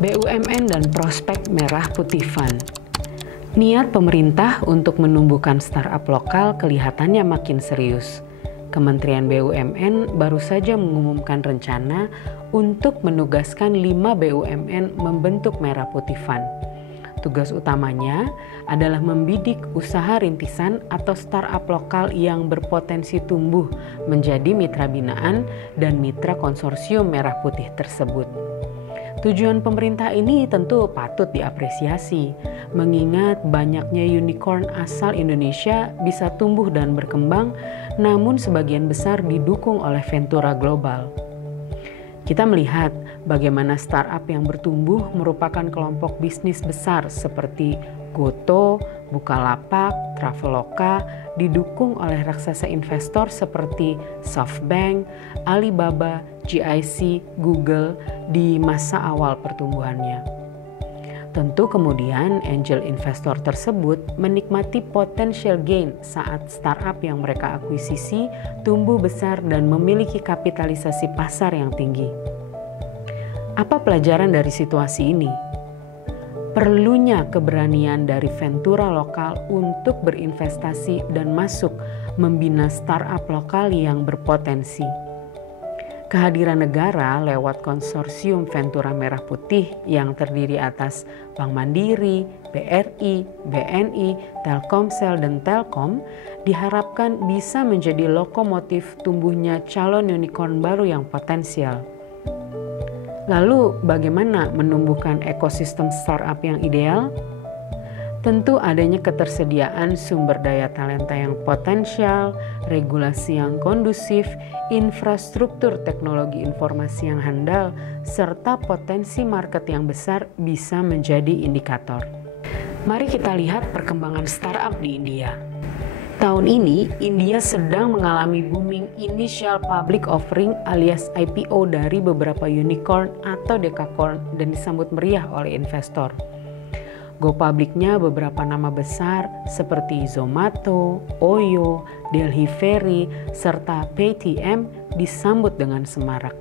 BUMN dan prospek merah putih fund. Niat pemerintah untuk menumbuhkan startup lokal kelihatannya makin serius. Kementerian BUMN baru saja mengumumkan rencana untuk menugaskan 5 BUMN membentuk Merah Putih Fund. Tugas utamanya adalah membidik usaha rintisan atau startup lokal yang berpotensi tumbuh menjadi mitra binaan dan mitra konsorsium Merah Putih tersebut. Tujuan pemerintah ini tentu patut diapresiasi, mengingat banyaknya unicorn asal Indonesia bisa tumbuh dan berkembang, namun sebagian besar didukung oleh Ventura Global. Kita melihat bagaimana startup yang bertumbuh merupakan kelompok bisnis besar seperti Goto, Bukalapak, Traveloka, didukung oleh raksasa investor seperti SoftBank, Alibaba, GIC, Google di masa awal pertumbuhannya. Tentu kemudian angel investor tersebut menikmati potential gain saat startup yang mereka akuisisi tumbuh besar dan memiliki kapitalisasi pasar yang tinggi. Apa pelajaran dari situasi ini? Perlunya keberanian dari Ventura lokal untuk berinvestasi dan masuk membina startup lokal yang berpotensi. Kehadiran negara lewat konsorsium Ventura Merah Putih yang terdiri atas Bank Mandiri, BRI, BNI, Telkomsel, dan Telkom diharapkan bisa menjadi lokomotif tumbuhnya calon unicorn baru yang potensial. Lalu bagaimana menumbuhkan ekosistem startup yang ideal? Tentu adanya ketersediaan sumber daya talenta yang potensial, regulasi yang kondusif, infrastruktur teknologi informasi yang handal, serta potensi market yang besar bisa menjadi indikator. Mari kita lihat perkembangan startup di India. Tahun ini, India sedang mengalami booming initial public offering alias IPO dari beberapa unicorn atau dekakorn dan disambut meriah oleh investor. Go publiknya beberapa nama besar seperti Zomato, Oyo, Delhi Ferry, serta Paytm disambut dengan semarak.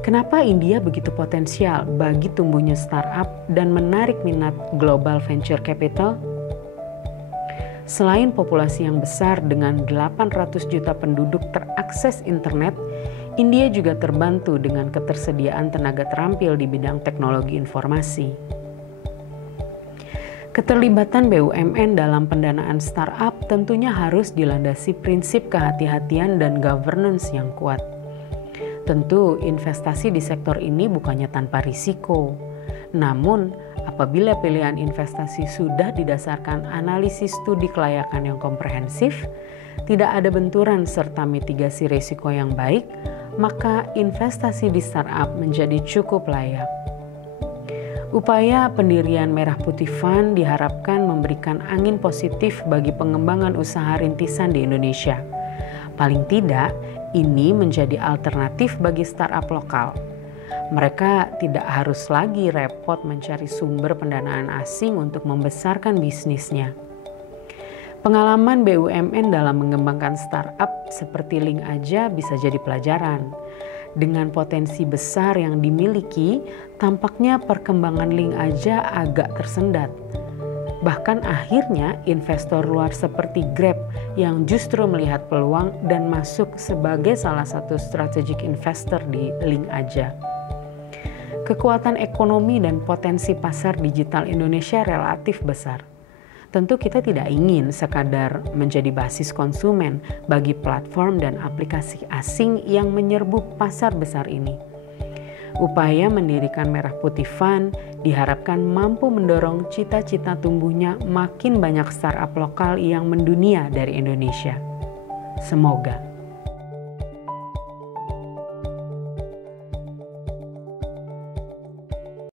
Kenapa India begitu potensial bagi tumbuhnya startup dan menarik minat global venture capital? Selain populasi yang besar dengan 800 juta penduduk terakses internet, India juga terbantu dengan ketersediaan tenaga terampil di bidang teknologi informasi. Keterlibatan BUMN dalam pendanaan startup tentunya harus dilandasi prinsip kehati-hatian dan governance yang kuat. Tentu investasi di sektor ini bukannya tanpa risiko. Namun, apabila pilihan investasi sudah didasarkan analisis studi kelayakan yang komprehensif, tidak ada benturan serta mitigasi risiko yang baik, maka investasi di startup menjadi cukup layak. Upaya pendirian Merah Putih Fund diharapkan memberikan angin positif bagi pengembangan usaha rintisan di Indonesia. Paling tidak, ini menjadi alternatif bagi startup lokal. Mereka tidak harus lagi repot mencari sumber pendanaan asing untuk membesarkan bisnisnya. Pengalaman BUMN dalam mengembangkan startup seperti Link Aja bisa jadi pelajaran. Dengan potensi besar yang dimiliki, tampaknya perkembangan Link Aja agak tersendat. Bahkan akhirnya investor luar seperti Grab yang justru melihat peluang dan masuk sebagai salah satu strategic investor di Link Aja. Kekuatan ekonomi dan potensi pasar digital Indonesia relatif besar. Tentu kita tidak ingin sekadar menjadi basis konsumen bagi platform dan aplikasi asing yang menyerbu pasar besar ini. Upaya mendirikan Merah Putih Fund diharapkan mampu mendorong cita-cita tumbuhnya makin banyak startup lokal yang mendunia dari Indonesia. Semoga.